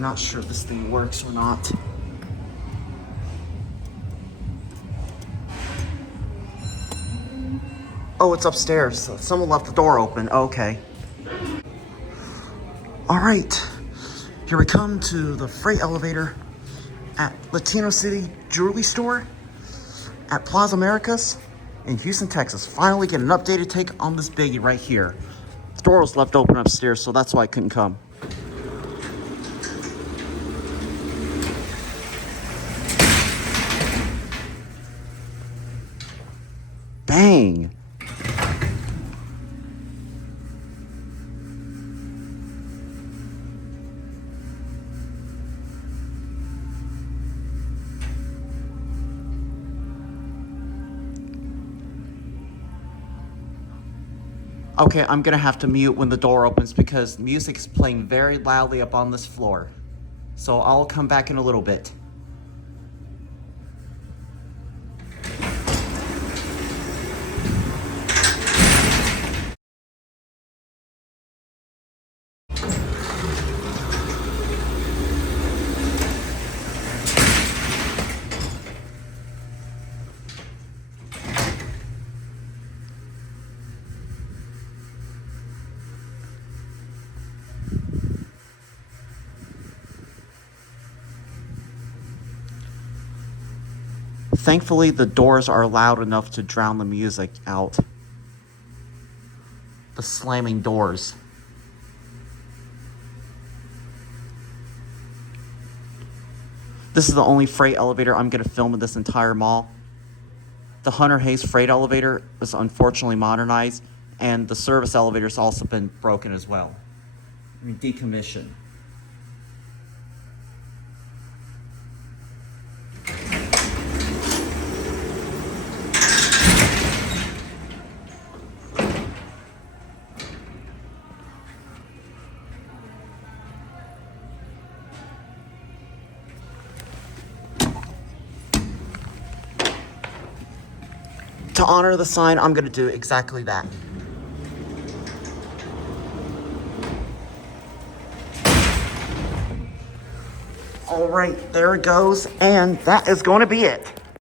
I'm not sure if this thing works or not. Oh, it's upstairs. So someone left the door open. Okay. All right. Here we come to the freight elevator at Latino City Jewelry Store at PlazAmericas in Houston, Texas. Finally get an updated take on this biggie right here. The door was left open upstairs, so that's why I couldn't come. Bang. Okay, I'm gonna have to mute when the door opens because music is playing very loudly up on this floor. So I'll come back in a little bit. Thankfully, the doors are loud enough to drown the music out. The slamming doors. This is the only freight elevator I'm going to film in this entire mall. The Hunter Hayes freight elevator is unfortunately modernized, and the service elevator has also been broken as well. I mean, decommissioned. To honor the sign, I'm going to do exactly that. All right, there it goes, and that is going to be it.